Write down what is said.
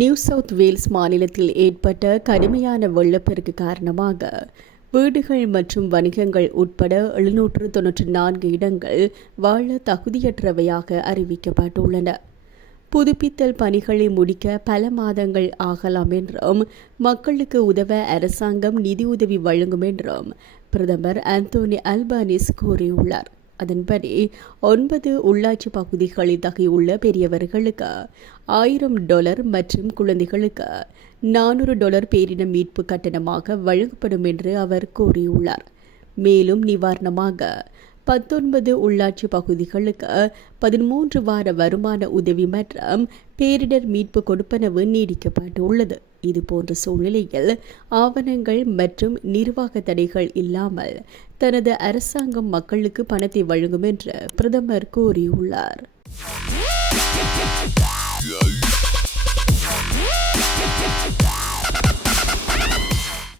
New south Wales மாநிலத்தில் ஏற்பட்ட கடுமையான வெள்ளப்பெருக்கு காரணமாக வீடுகள் மற்றும் வணிகங்கள் உட்பட 794 இடங்கள் வாழ தகுதியற்றவையாக அறிவிக்கப்பட்டுள்ளன. புதுப்பித்தல் பணிகளை முடிக்க பல மாதங்கள் ஆகலாம் என்றும் மக்களுக்கு உதவ அரசாங்கம் நிதியுதவி வழங்கும் என்றும் பிரதமர் ஆந்தோனி அல்பானிஸ் கூறியுள்ளார். அதன்படி 9 உள்ளாட்சி பகுதிகளில் தங்கியுள்ள பெரியவர்களுக்கு $1000 மற்றும் குழந்தைகளுக்கு $400 பேரின மீட்பு கட்டணமாக வழங்கப்படும் என்று அவர் கூறியுள்ளார். மேலும் நிவாரணமாக 19 உள்ளாட்சி பகுதிகளுக்கு 13 வார வருமான உதவி மற்றும் பேரிடர் மீட்பு கொடுப்பனவு நீடிக்கப்பட்டுள்ளது. இதுபோன்ற சூழ்நிலையில் ஆவணங்கள் மற்றும் நிர்வாக தடைகள் இல்லாமல் தனது அரசாங்கம் மக்களுக்கு பணத்தை வழங்கும் என்று பிரதமர் கூறியுள்ளார்.